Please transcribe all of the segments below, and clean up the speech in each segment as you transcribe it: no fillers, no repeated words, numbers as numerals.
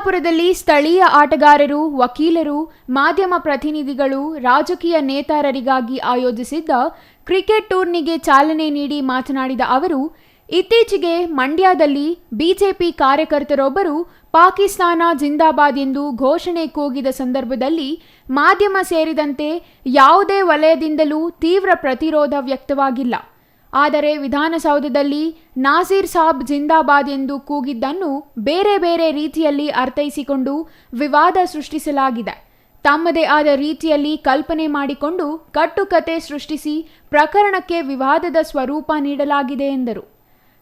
ಚಿಕ್ಕಬಳ್ಳಾಪುರದಲ್ಲಿ ಸ್ಥಳೀಯ ಆಟಗಾರರು, ವಕೀಲರು, ಮಾಧ್ಯಮ ಪ್ರತಿನಿಧಿಗಳು, ರಾಜಕೀಯ ನೇತಾರರಿಗಾಗಿ ಆಯೋಜಿಸಿದ್ದ ಕ್ರಿಕೆಟ್ ಟೂರ್ನಿಗೆ ಚಾಲನೆ ನೀಡಿ ಮಾತನಾಡಿದ ಅವರು, ಇತ್ತೀಚೆಗೆ ಮಂಡ್ಯದಲ್ಲಿ ಬಿಜೆಪಿ ಕಾರ್ಯಕರ್ತರೊಬ್ಬರು ಪಾಕಿಸ್ತಾನ ಜಿಂದಾಬಾದ್ ಎಂದು ಘೋಷಣೆ ಕೂಗಿದ ಸಂದರ್ಭದಲ್ಲಿ ಮಾಧ್ಯಮ ಸೇರಿದಂತೆ ಯಾವುದೇ ವಲಯದಿಂದಲೂ ತೀವ್ರ ಪ್ರತಿರೋಧ ವ್ಯಕ್ತವಾಗಿಲ್ಲ. ಆದರೆ ವಿಧಾನಸೌಧದಲ್ಲಿ ನಾಸೀರ್ ಸಾಬ್ ಜಿಂದಾಬಾದ್ ಎಂದು ಕೂಗಿದ್ದನ್ನು ಬೇರೆ ಬೇರೆ ರೀತಿಯಲ್ಲಿ ಅರ್ಥೈಸಿಕೊಂಡು ವಿವಾದ ಸೃಷ್ಟಿಸಲಾಗಿದೆ. ತಮ್ಮದೇ ಆದ ರೀತಿಯಲ್ಲಿ ಕಲ್ಪನೆ ಮಾಡಿಕೊಂಡು ಕಟ್ಟುಕತೆ ಸೃಷ್ಟಿಸಿ ಪ್ರಕರಣಕ್ಕೆ ವಿವಾದದ ಸ್ವರೂಪ ನೀಡಲಾಗಿದೆ ಎಂದರು.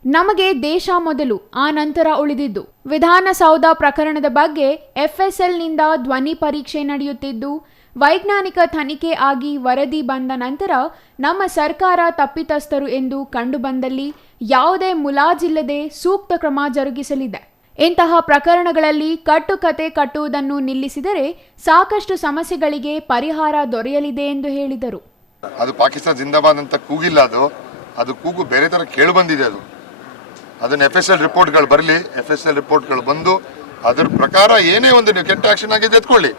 ನಮಗೆ ದೇಶ ಮೊದಲು, ಆ ನಂತರ ಉಳಿದಿದ್ದು. ವಿಧಾನಸೌಧ ಪ್ರಕರಣದ ಬಗ್ಗೆ FSLನಿಂದ ಧ್ವನಿ ಪರೀಕ್ಷೆ ನಡೆಯುತ್ತಿದ್ದು, ವೈಜ್ಞಾನಿಕ ತನಿಖೆ ಆಗಿ ವರದಿ ಬಂದ ನಂತರ ನಮ್ಮ ಸರ್ಕಾರ ತಪ್ಪಿತಸ್ಥರು ಎಂದು ಕಂಡುಬಂದಲ್ಲಿ ಯಾವುದೇ ಮುಲಾಜಿಲ್ಲದೆ ಸೂಕ್ತ ಕ್ರಮ ಜರುಗಿಸಲಿದೆ. ಇಂತಹ ಪ್ರಕರಣಗಳಲ್ಲಿ ಕಟ್ಟುಕತೆ ಕಟ್ಟುವುದನ್ನು ನಿಲ್ಲಿಸಿದರೆ ಸಾಕಷ್ಟು ಸಮಸ್ಯೆಗಳಿಗೆ ಪರಿಹಾರ ದೊರೆಯಲಿದೆ ಎಂದು ಹೇಳಿದರು. ಅದು ಪಾಕಿಸ್ತಾನ ಜಿಂದಾಬಾದ್ ಅಂತ ಕೂಗಿಲ್ಲ, ಅದು ಕೂಗು ಬೇರೆ ತರ ಕೇಳಿ ಬಂದಿದೆ. ಅದನ್ನ FSL ರಿಪೋರ್ಟ್ಗಳು ಬರಲಿ, FSL ರಿಪೋರ್ಟ್ಗಳು ಬಂದು ಅದರ ಪ್ರಕಾರ ಏನೇ ಒಂದು ಕೆಟ್ಟ ಆಕ್ಷನ್ ಆಗಿದೆ ಎತ್ಕೊಳ್ಳಿ.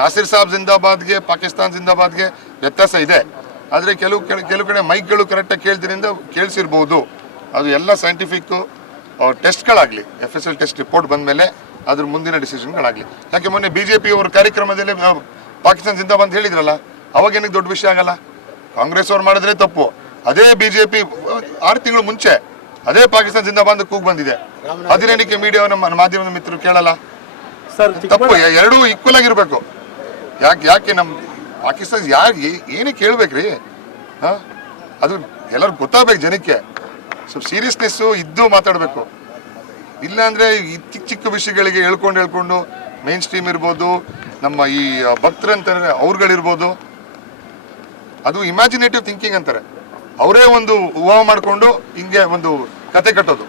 ನಾಸಿರ್ ಸಾಬ್ ಜಿಂದಾಬಾದ್ಗೆ ಪಾಕಿಸ್ತಾನ ಜಿಂದಾಬಾದ್ಗೆ ವ್ಯತ್ಯಾಸ ಇದೆ. ಆದರೆ ಕೆಲವು ಕಡೆ ಮೈಕ್ಗಳು ಕರೆಕ್ಟಾಗಿ ಕೇಳ್ತಿರಿಂದ ಕೇಳಿಸಿರ್ಬೋದು. ಅದು ಎಲ್ಲ ಸೈಂಟಿಫಿಕ್ ಟೆಸ್ಟ್ಗಳಾಗಲಿ, FSL ಟೆಸ್ಟ್ ರಿಪೋರ್ಟ್ ಬಂದ ಮೇಲೆ ಅದ್ರ ಮುಂದಿನ ಡಿಸಿಷನ್ಗಳಾಗಲಿ. ಯಾಕೆ ಮೊನ್ನೆ BJP ಅವ್ರ ಕಾರ್ಯಕ್ರಮದಲ್ಲಿ ಪಾಕಿಸ್ತಾನ ಜಿಂದಾಬಾದ್ ಅಂತ ಹೇಳಿದ್ರಲ್ಲ, ಅವಾಗೇನಕ್ಕೆ ದೊಡ್ಡ ವಿಷಯ ಆಗಲ್ಲ. ಕಾಂಗ್ರೆಸ್ ಅವ್ರು ಮಾಡಿದ್ರೆ ತಪ್ಪು. ಅದೇ BJP 6 ತಿಂಗಳು ಮುಂಚೆ ಅದೇ ಪಾಕಿಸ್ತಾನ ಜಿಂದಾಬಾದ್ ಕೂಗ್ ಬಂದಿದೆ. ಅದೇನಕ್ಕೆ ಮೀಡಿಯಾ ನಮ್ಮ ಮಾಧ್ಯಮದ ಮಿತ್ರರು ಕೇಳಲ್ಲ? ತಪ್ಪು. ಎರಡೂ ಈಕ್ವಲ್ ಆಗಿರ್ಬೇಕು. ಯಾಕೆ ನಮ್ಮ ಪಾಕಿಸ್ತಾನ ಯಾಕೆ ಏನಕ್ಕೆ ಕೇಳ್ಬೇಕ್ರಿ? ಅದು ಎಲ್ಲರಿಗೂ ಗೊತ್ತಾಗಬೇಕು ಜನಕ್ಕೆ. ಸ್ವಲ್ಪ ಸೀರಿಯಸ್ನೆಸ್ಸು ಇದ್ದು ಮಾತಾಡಬೇಕು. ಇಲ್ಲಾಂದ್ರೆ ಈ ಚಿಕ್ಕ ಚಿಕ್ಕ ವಿಷಯಗಳಿಗೆ ಹೇಳ್ಕೊಂಡು ಮೇನ್ ಸ್ಟ್ರೀಮ್ ಇರ್ಬೋದು, ನಮ್ಮ ಈ ಭಕ್ತರಂತಾರೆ ಅವ್ರುಗಳಿರ್ಬೋದು, ಅದು ಇಮ್ಯಾಜಿನೇಟಿವ್ ಥಿಂಕಿಂಗ್ ಅಂತಾರೆ. ಅವರೇ ಒಂದು ಊಹೆ ಮಾಡಿಕೊಂಡು ಹಿಂಗೆ ಒಂದು ಕತೆ ಕಟ್ಟೋದು,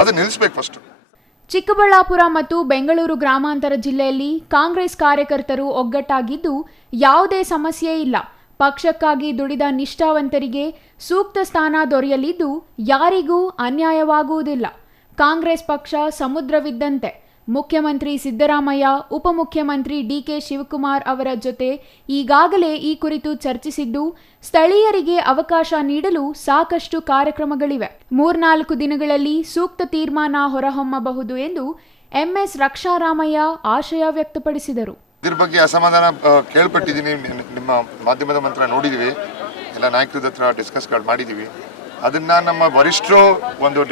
ಅದು ನಿಲ್ಲಿಸ್ಬೇಕು ಫಸ್ಟ್. ಚಿಕ್ಕಬಳ್ಳಾಪುರ ಮತ್ತು ಬೆಂಗಳೂರು ಗ್ರಾಮಾಂತರ ಜಿಲ್ಲೆಯಲ್ಲಿ ಕಾಂಗ್ರೆಸ್ ಕಾರ್ಯಕರ್ತರು ಒಗ್ಗಟ್ಟಾಗಿದ್ದು ಯಾವುದೇ ಸಮಸ್ಯೆ ಇಲ್ಲ. ಪಕ್ಷಕ್ಕಾಗಿ ದುಡಿದ ನಿಷ್ಠಾವಂತರಿಗೆ ಸೂಕ್ತ ಸ್ಥಾನ ದೊರೆಯಲಿದ್ದು ಯಾರಿಗೂ ಅನ್ಯಾಯವಾಗುವುದಿಲ್ಲ. ಕಾಂಗ್ರೆಸ್ ಪಕ್ಷ ಸಮುದ್ರವಿದ್ದಂತೆ. ಮುಖ್ಯಮಂತ್ರಿ ಸಿದ್ದರಾಮಯ್ಯ, ಉಪಮುಖ್ಯಮಂತ್ರಿ DK ಶಿವಕುಮಾರ್ ಅವರ ಜೊತೆ ಈಗಾಗಲೇ ಈ ಕುರಿತು ಚರ್ಚಿಸಿದ್ದು, ಸ್ಥಳೀಯರಿಗೆ ಅವಕಾಶ ನೀಡಲು ಸಾಕಷ್ಟು ಕಾರ್ಯಕ್ರಮಗಳಿವೆ. 3-4 ದಿನಗಳಲ್ಲಿ ಸೂಕ್ತ ತೀರ್ಮಾನ ಹೊರಹೊಮ್ಮಬಹುದು ಎಂದು MS ರಕ್ಷಾರಾಮಯ್ಯ ಆಶಯ ವ್ಯಕ್ತಪಡಿಸಿದರು. ಇದ್ರ ಬಗ್ಗೆ ಅಸಮಾಧಾನ ಕೇಳ್ಪಟ್ಟಿದ್ದೀನಿ, ನಿಮ್ಮ ಮಾಧ್ಯಮದ ಮಂತ್ರ ನೋಡಿದೀವಿ, ಎಲ್ಲ ನಾಯಕರ ಹತ್ರ ಡಿಸ್ಕಸ್ಗಳು ಮಾಡಿದೀವಿ. ಅದನ್ನ ನಮ್ಮ ವರಿಷ್ಠರು ಒಂದು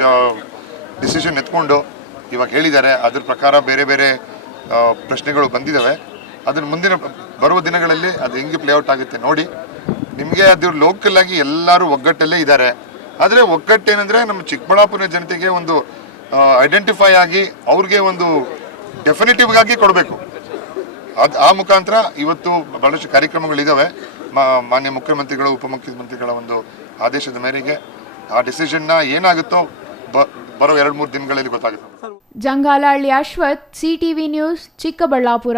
ಡಿಸಿಷನ್ ಎತ್ಕೊಂಡು ಇವಾಗ ಹೇಳಿದ್ದಾರೆ. ಅದ್ರ ಪ್ರಕಾರ ಬೇರೆ ಬೇರೆ ಪ್ರಶ್ನೆಗಳು ಬಂದಿದ್ದಾವೆ. ಅದನ್ನ ಮುಂದಿನ ಬರುವ ದಿನಗಳಲ್ಲಿ ಅದು ಹೆಂಗೆ ಪ್ಲೇಔಟ್ ಆಗುತ್ತೆ ನೋಡಿ. ನಿಮಗೆ ಅದು ಲೋಕಲ್ ಆಗಿ ಎಲ್ಲರೂ ಒಗ್ಗಟ್ಟಲ್ಲೇ ಇದ್ದಾರೆ. ಆದರೆ ಒಗ್ಗಟ್ಟೇನೆಂದರೆ ನಮ್ಮ ಚಿಕ್ಕಬಳ್ಳಾಪುರ ಜನತೆಗೆ ಒಂದು ಐಡೆಂಟಿಫೈ ಆಗಿ ಅವ್ರಿಗೆ ಒಂದು ಡೆಫಿನೆಟಿವ್ ಆಗಿ ಕೊಡಬೇಕು. ಆ ಮುಖಾಂತರ ಇವತ್ತು ಬಹಳಷ್ಟು ಕಾರ್ಯಕ್ರಮಗಳಿದ್ದಾವೆ. ಮಾನ್ಯ ಮುಖ್ಯಮಂತ್ರಿಗಳು, ಉಪಮುಖ್ಯಮಂತ್ರಿಗಳ ಒಂದು ಆದೇಶದ ಮೇರೆಗೆ ಆ ಡಿಸಿಷನ್ನ ಏನಾಗುತ್ತೋ ಬರೋ 2-3 ದಿನಗಳಲ್ಲಿ ಗೊತ್ತಾಗುತ್ತೆ. Jangalahalli Ashwath, CTV news, Chikkaballapur.